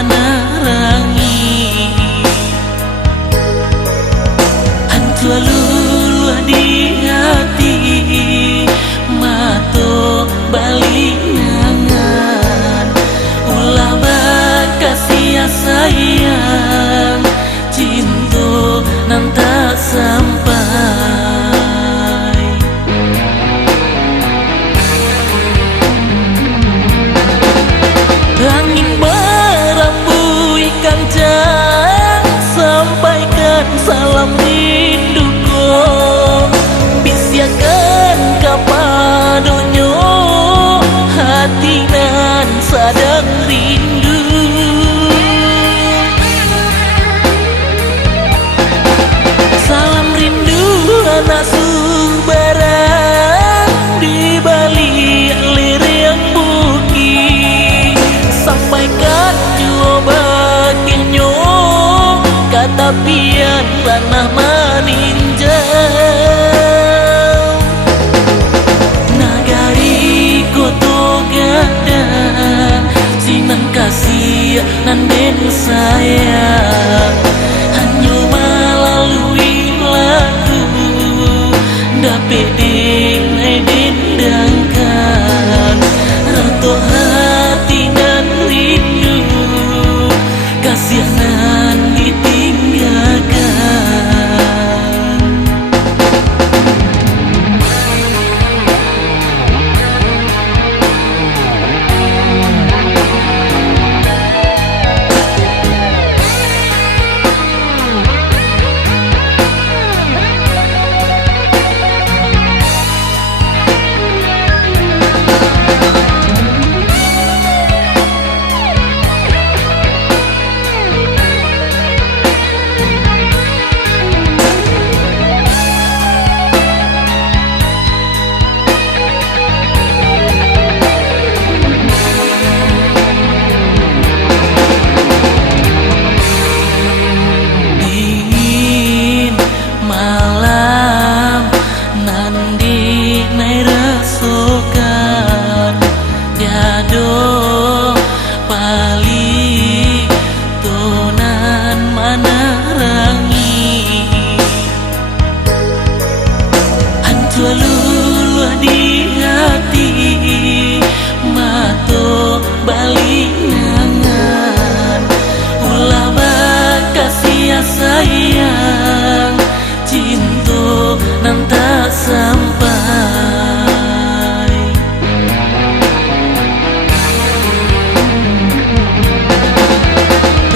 menerangi hancur luluh di hati mato balingan ulah bakasih sayang cinta nan tak sampai angin berambui kancang sampaikan salam rinduku bisiakan kapadonyo hati nan sadang rindu salam rindu anak subarang di balik lereng bukit sampaikan jua baginyo kata pian tanah maninjau nagari koto gadang sinan kasih nan den sayang hanya melalui lagu dapat dendangkan ratu hati dan rindu kasihan ditinggalkan luluh di hati mato balingan ulah bakasih sayang cinta nan tak sampai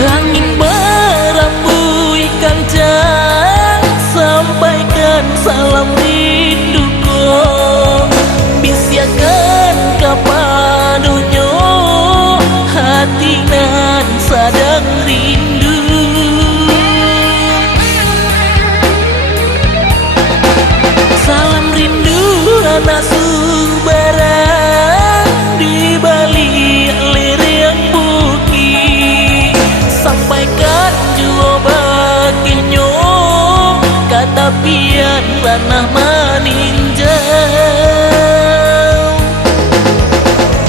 angin berambui kancang sampaikan salam rinduku bisiakan kapadonyo hati nan sadang rindu salam rindu anak subarang di balik lereng bukit sampaikan jua baginyo kata pian tanah maninjau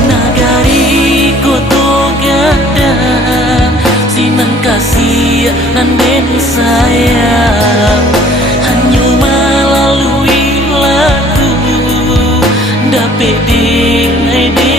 nagari koto gadang sinan kasih nan den sayang hanya melalui lagu dapat dendangkan